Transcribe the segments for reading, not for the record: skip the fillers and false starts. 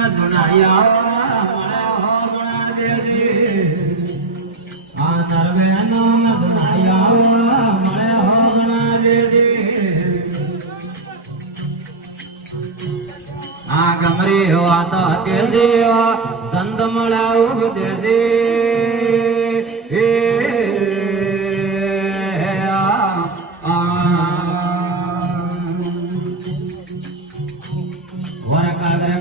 મધુનાયા મળે હો ગણા દેવજી આ નરવેનો મધુનાયા મળે હો ગણા દેવજી આ ગમરી હોવા તો તેજી સંત મળે ઉપદેજી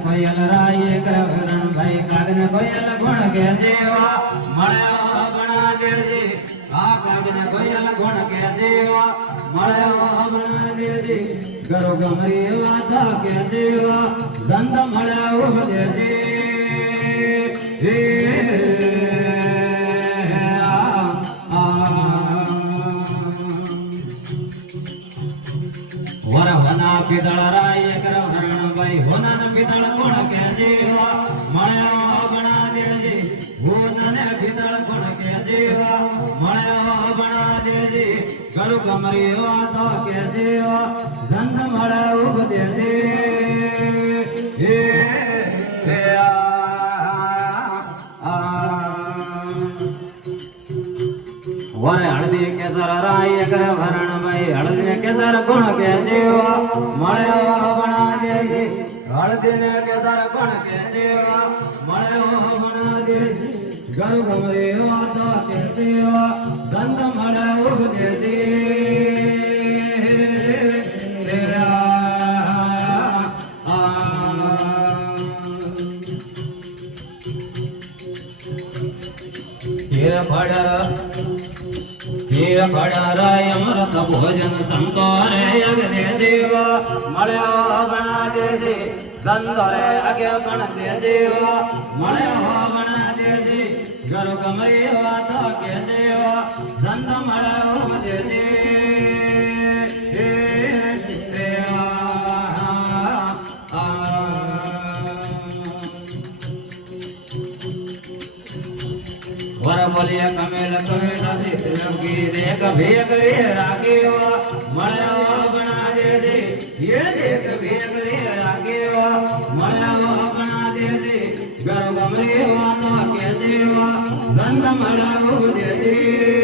કોયલ રાય કરવરણ ભાઈ કાગન કોયલ ગુણ કે દેવા મળ્યો ગણા દેવજી આ કાગન કોયલ ગુણ કે દેવા મળ્યો ગણા દેવજી ગરો ગમરી વાતા કે દેવા સંત મળ્યો ઉપદેજી વરના પિતળ રાય કરવરણ ભાઈ હોના પિતળ ગુણ કે દેવા મળ્યો ગણા દેવજી હોના પિતળ ગુણ કે દેવા મળ્યો ગણા દેવજી ગરુ કમરી વાતો કે દેવા જન્મ મળે ઉપદેજી વરે હળદી કેસર રાય કરવરણ ભાઈ હળદી કેસર ગુણ કે દેવા મળ્યો ગણા દેવજી હળદી ને કેસર ગુણ કે દેવા મળ્યો ગણા દેવજી ગરુ ગમરી વાતો કે દેવા સંત મળે ઉપદેજી ફળરાય અમૃત ભોજન સંતોરે અગ્નિ દેવા મળ્યો ગણા દેજી સંતોરે અગ્ઞ પણ દે દેવા મળ્યો ગણા દેજી ગરુ કમરી વાતો કે દેવા સંત મળ્યો દેજી વર બોલીએ કમેલ કમે નથી ત્રિમકી દેખ ભેગ રે રાગેવા મળ્યો ગણા દેજી એ દેખ ભેગ રે રાગેવા મળ્યો ગણા દેજી ગરુ ગમરી વાતો કે દેવા સંત મળ્યો દેજી